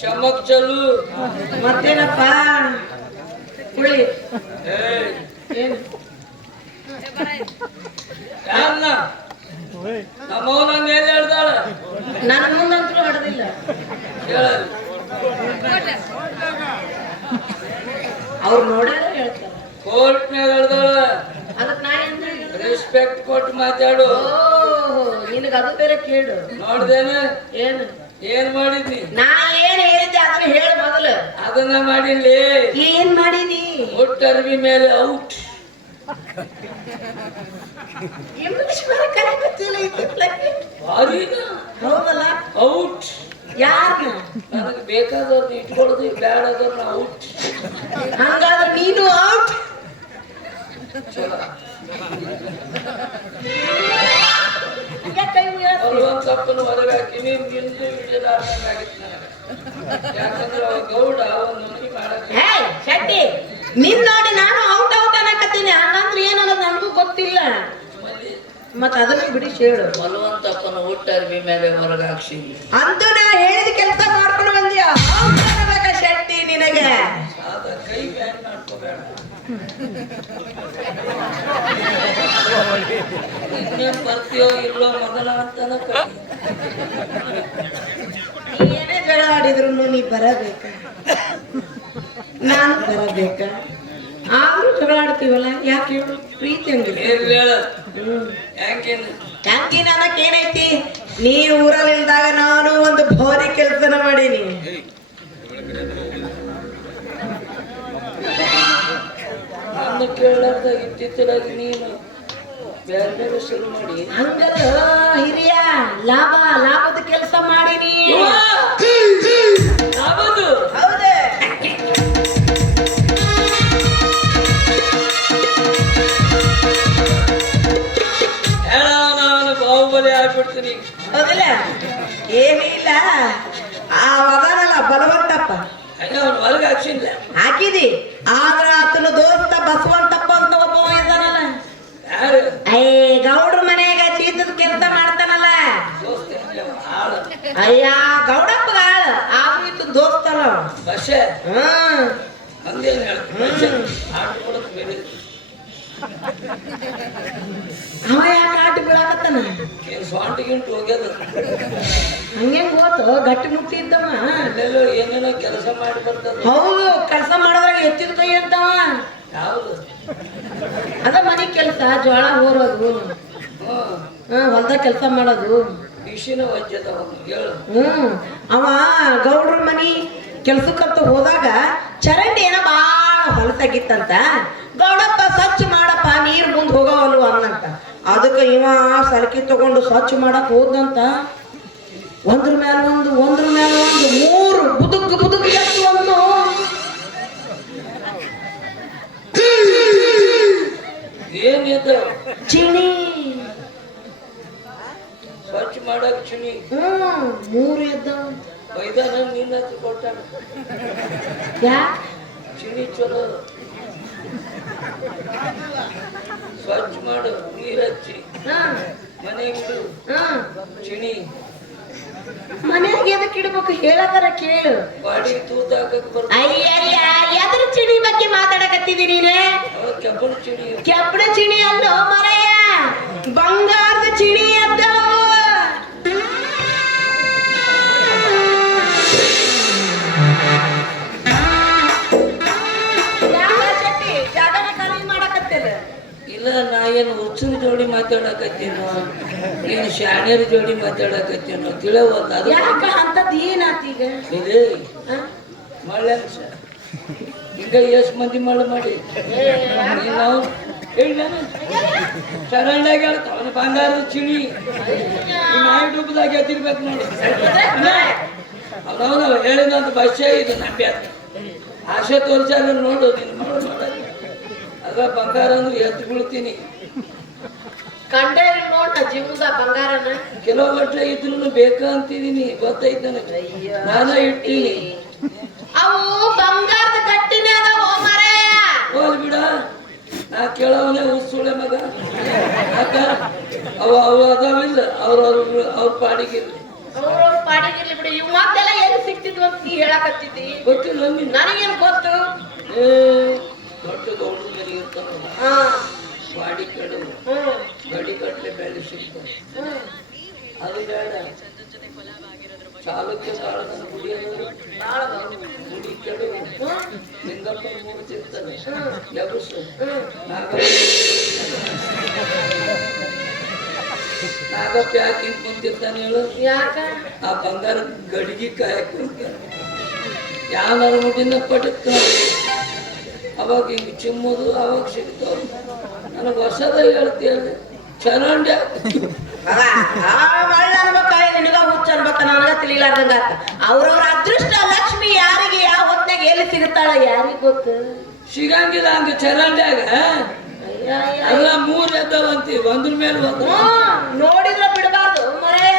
ಚಮಕ್ ಚಲು ಮತ್ತೇನಪ್ಪ ಕುಳಿ ಏನು ಯಾರನ್ನ ನಮ್ಮವನ ಮೇಲೆ ಹಿಡ್ದಾಳ ನನ್ನ ಮುಂದಂತೂ ಹೊಡೆದಿಲ್ಲ ಹೇಳ ಅವ್ರು ನೋಡ್ಯಾರ ಹೇಳ್ತಾರ ಕೋರ್ಟ್ನಾಗ ಹಿಡ್ದಾಳ ಅದಕ್ಕೆ ನಾ ಏನ್ ರೆಸ್ಪೆಕ್ಟ್ ಕೊಟ್ಟು ಮಾತಾಡು ನಿನಗ ಅದು ಬೇರೆ ಕೇಳು ನೋಡ್ದೇನ ಏನು ಏನ್ ಮಾಡಿದ್ನಿ ನಾ ಏನ್ ಹೇಳಿದ್ದೆ ಅದನ್ನ ಹೇಳ ಮೊದಲು ಅದನ್ನ ಮಾಡಿಲ್ಲಿ ಏನ್ ಮಾಡೀನಿ ಒಟ್ಟರ್ವಿ ಮೇಲೆ ಔಟ್ ಇಂಗ್ಲಿಷ್ ಬೇರೆ ಕಲಿಕತ್ತಿಲ್ಲ ಭಾರಿನ ಹೌದಲ್ಲ ಔಟ್ ಯಾರನ್ನ ನನಗೆ ಬೇಕಾದವ್ರನ್ನ ಇಟ್ಕೊಳ್ಳೋದು ಬೇಡದವ್ರನ್ನ ಔಟ್ ಹಂಗಾದ್ರೆ ನೀನು ಔಟ್ ಚಲೋ ಕೈ ಮುಗಿಯೋದು. ಒಂದ್ ತಪ್ಪನ್ನು ಹೊರಗೆ ಹಾಕಿ ನಿಂದು ಹಿಡಿಯಲಾರ್ದಂಗಾಗಿತ್ತು ನನಗೆ ಯಾಕಂದ್ರೆ ಅವ ಗೌಡ ಒಂದು ಮನೆ ಮಾಡಕ್ಕೆ ಹೇ ಶೆಟ್ಟಿ ನಿನ್ ನೋಡಿ ನಾನು ಔಟ್ ಔಟ್ ಅನ್ನಕತ್ತೀನಿ ಹಂಗಂದ್ರೆ ಏನನ್ನೋದು ನನಗೂ ಗೊತ್ತಿಲ್ಲ ಮತ್ತ ಅದನ್ನ ಬಿಡಿ ಹೇಳು ಬಲವಂತಪ್ಪನ ಹುಟ್ಟರ್ವಿ ಮೇಲೆ ಹೊರಗೆ ಹಾಕ್ಸಿ ಅಂತೂ ನಾ ಹೇಳಿದ ಕೆಲಸ ಮಾಡ್ಕೊಂಡು ಬಂದ್ಯ ಶೆಟ್ಟಿ ನಿನಗೆ ಅದ ಕೈ ಬ್ಯಾನ್ ಮಾಡ್ಕೋಬೇಡ ಇನ್ನೇನ್ ಬರ್ತೀಯೋ ಇಲ್ಲೋ ಮೊದಲ ಅಂತಾನ ಏನೇ ಜಗಳ ಆಡಿದ್ರು ನೀ ಬರಬೇಕ ನಾನು ಬರಬೇಕ ಆದ್ರೂ ಜಗಳ ಆಡ್ತೀವಲ್ಲ ಯಾಕೆ ಹೇಳು ಪ್ರೀತಿ ಹಂಗಿಲ್ಲ ಯಾಕೆ ನನಗೆ ಏನೈತಿ ನೀ ಊರಲ್ಲಿ ಇಲ್ದಾಗ ನಾನು ಒಂದು ಭಾರಿ ಕೆಲಸನ ಮಾಡೀನಿ ನನ್ನ ಕೇಳಾರ್ದ ಇತ್ತಿತ್ತಲಾಗಿ ನೀನು ಬೇರೆ ಬೇರೆ ಶುರು ಮಾಡಿ ಹಂಗಲ್ಲ ಹಿರಿಯ ಲಾಭದ ಕೆಲಸ ಮಾಡೀನಿ ಹೌದು ಹೌದೇ ಹೇಳ ನಾನು ಬಾಹುಬಲಿ ಆಗ್ಬಿಡ್ತೀನಿ ಹೌದಲ್ಲ ಏನಿಲ್ಲ ಆ ಅದಾನಲ್ಲ ಬಲವಂತಪ್ಪ ಅಯ್ಯೋ ಅವ್ನು ಹೊರಗೆ ಹಾಕ್ಸಿಲ್ಲ ಹಾಕಿದಿ ಆದ್ರ ಆತನ ದೋಸ್ತ ಬಸವಂತಪ್ಪ ಅಂತ ಒಬ್ಬ ಇದ್ದಾನಲ್ಲ ಯಾರು ಗೌಡ್ರ ಮನೆಯಾಗ ಚೀತದ ಕೆಲಸ ಮಾಡ್ತಾನಲ್ಲ ದೋಸ್ತ ಆಳ ಅಯ್ಯ ಗೌಡಪ್ಪ ಆದ್ರೂ ಇತ್ತು ದೋಸ್ತಲ್ಲ ಬಸ್ಸೆ ಹ್ಮ್ ಹಂಗೇನು ಹೇಳ್ತೀನಿ ಆಟು ಕೊಡೋದು ಬೇರೆ ಅವ ಯಾಕೆ ಆಟ ಬೀಳಾಕತ್ತಾನ ಸ್ವಾಂಟ್ ಗಿಂಟು ಹೋಗ್ಯದ ಹಂಗೇನ್ ಹೋತು ಗಟ್ಟಿ ಮುಟ್ಟಿ ಇದ್ದವ ಅಲ್ಲೆಲ್ಲೋ ಏನೇನೋ ಕೆಲಸ ಮಾಡಿ ಬರ್ತದ ಹೌದು ಕೆಲಸ ಮಾಡೋದ್ರಾಗ ಎತ್ತಿದ ಕೈ ಅಂತವ ಯಾವುದು ಅದ ಮನೆ ಕೆಲಸ ಜೋಳ ಹೋರೋದು ಹೊಲ್ದಾಗ ಕೆಲಸ ಮಾಡೋದು ಬಿಸಿನ ವಜ್ಜದವನು ಹೇಳು ಅವ ಗೌಡ್ರ ಮನಿ ಕೆಲ್ಸಕ್ಕಂತ ಹೋದಾಗ ಚರಂಡಿ ಏನೋ ಬಾಳ ಹೊಲಸಾಗಿತ್ತಂತ ಗೌಡಪ್ಪ ಸ್ವಚ್ಛ ಮಾಡಪ್ಪ ನೀರ್ ಮುಂದ್ ಹೋಗವಲ್ವ ಅನ್ನಂತ ಅದಕ್ಕೆ ಇವ ಸಲಕಿ ತಗೊಂಡು ಸ್ವಚ್ಛ ಮಾಡಕ್ ಹೋದಂತ ಒಂದ್ರ ಮೇಲೆ ಒಂದು 3 ಬುದುಕ್ ಎತ್ತು ಒಂದು ಏನಿದೆ ಚಿಣಿ ಸ್ವಚ್ಛ ಮಾಡಕ್ ಚಿಣಿ 3 ಎದ್ದವ ಬೈದಾನ ನಿನ್ನ ಹತ್ರ ಕೊಟ್ಟಾನ ಯಾ ಚಿಣಿ ಚಲೋ ಸ್ವಚ್ಛ ಮಾಡು ನೀರ್ ಹಚ್ಚಿ ಮನೆಗಿಡು ಚಿಣಿ ಮನ್ಯಾಗ ಎದಕ್ ಇಡ್ಬೇಕು ಹೇಳದರ ಕೇಳು ಬಾಡಿ ತೂತ ಹಾಕಕ್ ಬರ್ತ ಅಯ್ಯಯ್ಯ ಎದ್ರ ಚಿಣಿ ಬಗ್ಗೆ ಮಾತಾಡಕತ್ತಿದಿ ನೀನೆ ಕೆಬ್ಬಣ ಚಿಣಿ ಕೆಬ್ಬಣ ಚಿಣಿ ಅಲ್ಲೋ ಮರಯ್ಯ ಬಂಗಾರದ ಚಿಣಿ ಅದ್ದವು ಜಾಗನ ಖಾಲಿ ಮಾಡಕತ್ತೇನೆ ಇಲ್ಲ ನಾ ಏನು ಹುಚ್ಚರ ಜೋಡಿ ಮಾತಾಡಕತ್ತೇನೋ ಏನು ಶಾಣ್ಯರ ಜೋಡಿ ಮಾತಾಡಕತ್ತೇನೋ ತಿಳಿವಲ್ಲ ಅದು ಯಾಕ ಅಂತದ್ ಏನಾತೀಗ ಇದೆ ಮಳೆ ಈಗ ಎಷ್ಟು ಮಂದಿ ಮಳೆ ಮಾಡಿ ನಾವು ಹೇಳ ಚರಂಡಾಗ ಹೇಳ್ತಾವ ಬಂಗಾರದ ಚಿಣಿ ನಾಯಿ ಡೂಬದಾಗ ಎದ್ದಿರ್ಬೇಕು ನೋಡಿ ಅವನವನು ಹೇಳಿದಂತ ಭಾಷೆ ಇದು ನಂಬ್ಯಾರ ಆಸೆ ತೋರಿಸಾಗ ನೋಡು ನೀನು ಮಾಡು ಮಾಡೋದು ಅದ ಬಂಗಾರ ಅಂದ್ರೆ ಎದ್ದು ಬೀಳ್ತೀನಿ ಕಂಡೇ ನೋಡ ಜೀವದ ಬಂಗಾರನ ಕೆಲವೊಟ್ಟೆ ಇದ್ರು ಬೇಕಂತಿದೀನಿ ಗೊತ್ತೈತ ನಾನ ಇಟ್ಟೀನಿ ಅವು ಬಂಗಾರದ ಗಟ್ಟಿನೇ ಅದಾವ ಮಾರಾಯ ಹೋಲ್ ಬಿಡ ನಾ ಕೇಳವನೇ ಉಸುಳೆ ಮಗ ಅಕ್ಕ ಅವ ಅದಾವಿಲ್ಲ ಅವ್ರ ಪಾಡಿಗಿರ್ಲಿ ಅವ್ರವ್ರ ಪಾಡಿಗಿರ್ಲಿ ಬಿಡಿ. ಇವ್ ಮತ್ತೆಲ್ಲ ಎಲ್ಲಿ ಸಿಕ್ತಿದ್ವು ಅಂತ ನೀ ಹೇಳಕತ್ತಿದ್ದಿ. ಗೊತ್ತಿಲ್ಲ ನೀನು. ನನಗೇನು ಗೊತ್ತು. ದೊಡ್ಡ ಗೌಡ್ರ ಮನೆ ಇರ್ತಾವ, ಬಾಡಿ ಕೆಡು ಗಡಿ ಕಟ್ಲೆ ಬೆಳೆ ಸಿಗ್ತವೆ. ಅದು ಬೇಡ. ಚಾಲುಕ್ಯ ಕಾಳದ ಗುಡಿ ಗುಡಿ ಕೆಡು ಲಿಂಗಪ್ಪನ ಮೂರ್ತಿ ಇರ್ತಾನೆ, ಎಬಸು ನಾಗಪ್ಪ ಯಾಕೆ ಹಿಂಗ್ ಕುಂತಿರ್ತಾನೆ ಹೇಳು? ಯಾಕ? ಆ ಬಂಗಾರ ಗಡಿಗೆ ಕಾಯಕ್ ಯಾರ ಮುಟ್ಟಿನ ಪಟಕ್ ಅವಾಗ ಹಿಂಗ್ ಚಿಮ್ಮುದು ಅವಾಗ ಸಿಗ್ತಾವ. ನನಗೆ ಹೊಸದ ಹೇಳ್ತೀಯ ಚರಂಡ್ಯ ನಿನಗ ಹುಚ್ಚ ಅನ್ಬೇಕ, ನನಗ ತಿಳಿಲಾರ್ದಂಗ. ಅವ್ರವ್ರ ಅದೃಷ್ಟ ಲಕ್ಷ್ಮಿ ಯಾರಿಗೆ ಯಾವ ಹೊತ್ನಾಗ ಎಲ್ಲಿ ಸಿಗುತ್ತಾಳ ಯಾರಿಗ ಗೊತ್ತು. ಸಿಗಂಗಿಲ್ಲ ಹಂಗ ಚರಂಡ್ಯಾಗ. ಅಲ್ಲ 3 ಎದ್ದವಂತಿ, ಒಂದ್ರ ಮೇಲೆ ಒಂದು. ನೋಡಿದ್ರ ಬಿಡಬಾರ್ದು ಮರೆ.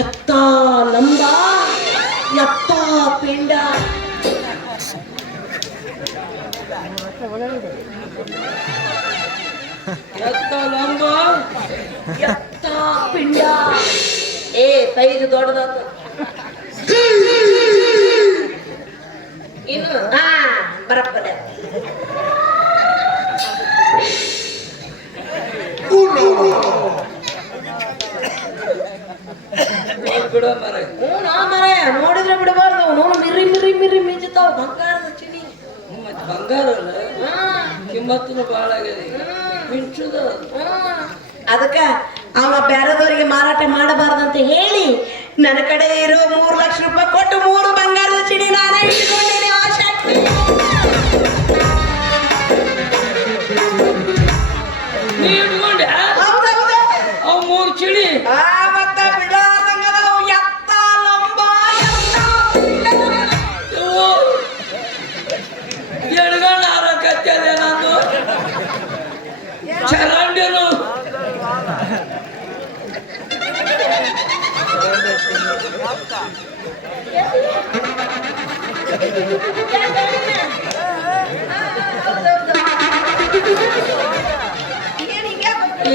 ಎತ್ತ ಲಂಬ ಎತ್ತ ಪಿಂಡ. ಎತ್ತ ಲಂಬ ಎತ್ತ ಪಿಂಡ. ಸೈಜ್ ದೊಡ್ಡದಾತ. ಇನ್ನು ಬರಪ್ಪದ ಬಿಡ ಮರ. ಮರೆ ನೋಡಿದ್ರೆ ಬಿಡಬಾರ್ದು. ನೋಡು ಮಿರಿ ಮಿರಿ ಮಿರಿ ಮಿಂಜುತ್ತಾವ ಬಂಗಾರದ ಚಿನಿ. ಬಂಗಾರ ಕಿಮ್ಮತ್ತನು ಬಾಳ ಆಗ್ಯದ, ಮಿಂಚುದ. ಅದಕ್ಕ ಅವ ಬೇರೆದವರಿಗೆ ಮಾರಾಟ ಮಾಡಬಾರ್ದಂತ ಹೇಳಿ ನನ್ನ ಕಡೆ ಇರೋ 3 ಲಕ್ಷ ರೂಪಾಯಿ ಕೊಟ್ಟು 3 ಬಂಗಾರದ ಚಿಡಿ ನಾನೇ ಇಟ್ಕೊಂಡಿನಿ. ನೀ ಇಟ್ಕೊಂಡೆ? ಹೌದೌದು. ಅವ್ 3 ಚಿಡಿ ಮತ್ತ ಬಿಡಾರ್ದಂಗದ ಎತ್ತ ಲಂಬ ಎಡಗಣ್ಣ ಆರಕತ್ತಲೆ ನಾನು ಚರಂಡಿನು.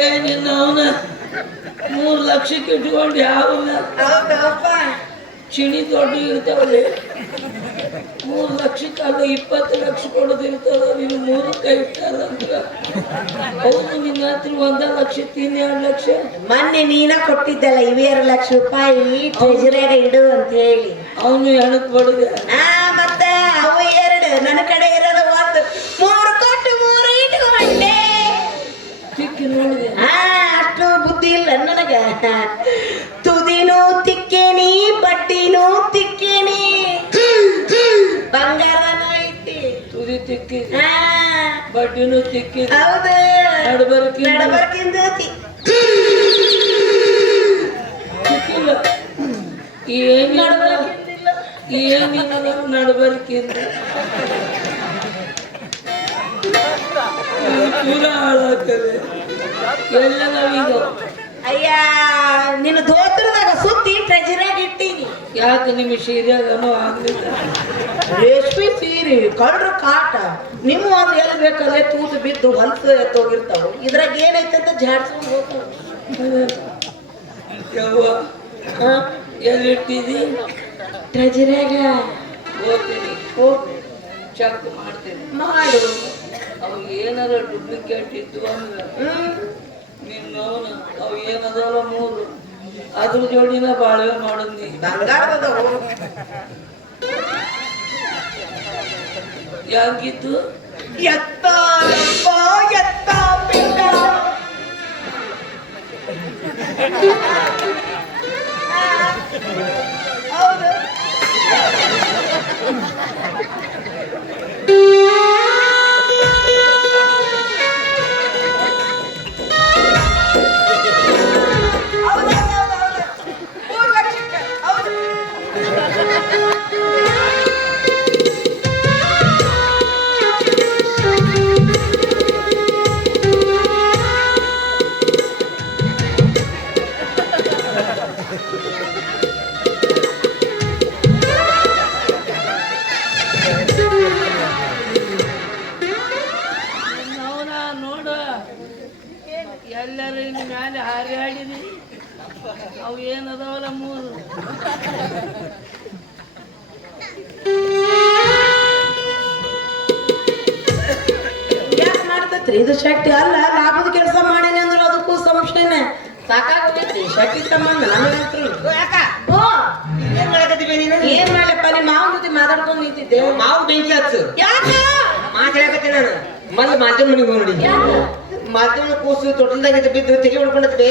ಏನಿಲ್ಲ ಅವನ 3 ಲಕ್ಷಕ್ಕೆ ಇಟ್ಕೊಂಡು ಯಾವನ್ನ ಚಿಣಿ ದೊಡ್ಡ ಇರ್ತಾವಲ್ಲಿ. 3 ಲಕ್ಷಕ್ಕಲ್ಲ 20 ಲಕ್ಷ ಕೊಡೋದು ಇರ್ತದ. ನೀನು 3 ಕೈ ಇಟ್ಟಾರಂದ್ರ ಹೌದು. ನಿನ್ನ ಹತ್ರ 1 ಲಕ್ಷ 2 ಲಕ್ಷ ಮೊನ್ನೆ ನೀನ ಕೊಟ್ಟಿದ್ದಲ್ಲ 2 ಲಕ್ಷ ರೂಪಾಯಿ ಟ್ರೆಜರಿಯಾಗ ಇಡು ಅಂತ ಹೇಳಿ. ಅವನು ಹೆಣಕ್ ಬಡದೆ. ಮತ್ತೆ ಅವು 2 ನನ್ನ ಕಡೆ ಇರೋದು 1. 3 ಕೊಟ್ಟು 3 ಇಟ್ಕೊಂಡೆ. ತಿಕ್ಕಿ ನೋಡಿದೆ. ಅಷ್ಟು ಬುದ್ಧಿ ಇಲ್ಲ ನನಗ. ತುದಿನೂ ತಿಕ್ಕೇನಿ ಬಡ್ಡಿನೂ ತಿಕ್ಕೇನಿ. ಬಂಗಾರನ ಐತಿ. ತುದಿ ತಿಕ್ಕಿ ಬಡ್ಡಿನೂ ತಿಕ್ಕಿ. ಹೌದು. ನಡಬರ್ಕಿಂದ ತಿಕ್ಕಿಲ್ಲ. ಏನಿಲ್ಲ ನಡಬರ್ಕಿಂದ ಪೂರ ಹಾಳಾಗ್ತದೆ. ಎಲ್ಲ ನಾವೀಗ ಅಯ್ಯ ನಿನ್ನ ದೋತ್ರದಾಗ ಸುತ್ತಿ ಟ್ರೆಜರಿಯಾಗ ಇಟ್ಟೀನಿ. ಯಾಕೆ ನಿಮ್ಮ ಸೀರೆಯಾಗನೂ ಆಗ್ಲಿಲ್ಲ? ರೇಷ್ಮೆ ಸೀರೆ ಕಳ್ರ ಕಾಟ ನಿಮ್ಮ ಒಂದು ಎಲ್ಲಿ ಬೇಕಲ್ಲೇ ತೂತು ಬಿದ್ದು ಹೊಲಸು ಎತ್ತೋಗಿರ್ತಾವ. ಇದ್ರಾಗ ಏನೈತೆ ಅಂತ ಜಾಡ್ಸ್ಕೊಂಡು ಹೋಗ್ತಾವ. ಯವ್ವ ಎಲ್ಲಿಟ್ಟಿದಿ? ಟ್ರೆಜರಿಯಾಗ. ಹೋಗ್ತೀನಿ, ಹೋಗಿ ಚೆಕ್ ಮಾಡ್ತೀನಿ. ಮಾಡು. ಅವು ಏನಾರ ಡೂಪ್ಲಿಕೇಟ್ ಇದ್ದು ಅಂದ್ರೆ ನಿನ್ನವನ ಅವು ಏನದಲ್ಲ 3 ಅದ್ರ ಜೋಡಿನ ಬಾಳ್ವೆ ಮಾಡೋದು ನೀ. ಬಂಗಾರದವು ಯಾಕಿತ್ತು? ಎತ್ತ ಎತ್ತ ಪಿಂಡ. ಹೌದು. ಎಲ್ಲರೂ ಇನ್ನು ಮ್ಯಾಲೆ ಹಾರಾಡಿದಿ ಅವು ಏನದಾವಲ್ಲ ಮೂರು ಯಾಕೆ ಮಾಡ್ತೈತ್ರಿ ಇದು ಶಕ್ತಿ ಅಲ್ಲ ಲಾಭದ ಕೆಲಸ ಮಾಡೇನಿ ಅಂದ್ರೆ ಅದಕ್ಕೂ ಸಂಶಯನೆ ಸಾಕಾಗ್ತೈತ್ರಿ ಶಕ್ತಿ ಸಂಬಂಧ ನನಗಂತೂ ಯಾಕ ಓ ಏನ್ ಮಾಡಕತ್ತೀವಿ ನೀನು ಏನ್ ಮಾಡ್ಲಪ್ಪ ನಿಮ್ಮ ಮಾವ ಜೊತೆ ಮಾತಾಡ್ಕೊಂಡು ನಿಂತಿದ್ದೆ ಮಾವು ಬೆಂಕಿ ಹಚ್ಚು ಯಾಕ ಮಾತಾಡಕತ್ತೀನಿ ನಾನು ಮೊದ್ಲು ಮಾಧ್ಯಮ ಮನೆಗೆ ಹೋಗಿ ನೋಡಿ ಮಾಧ್ಯಮ ಕೂಸು ತೊಟಲ್ದಾಗ ಬಿದ್ದು ತೆಗಿ ಹೊಡ್ಕೊಂಡತ್ವೆ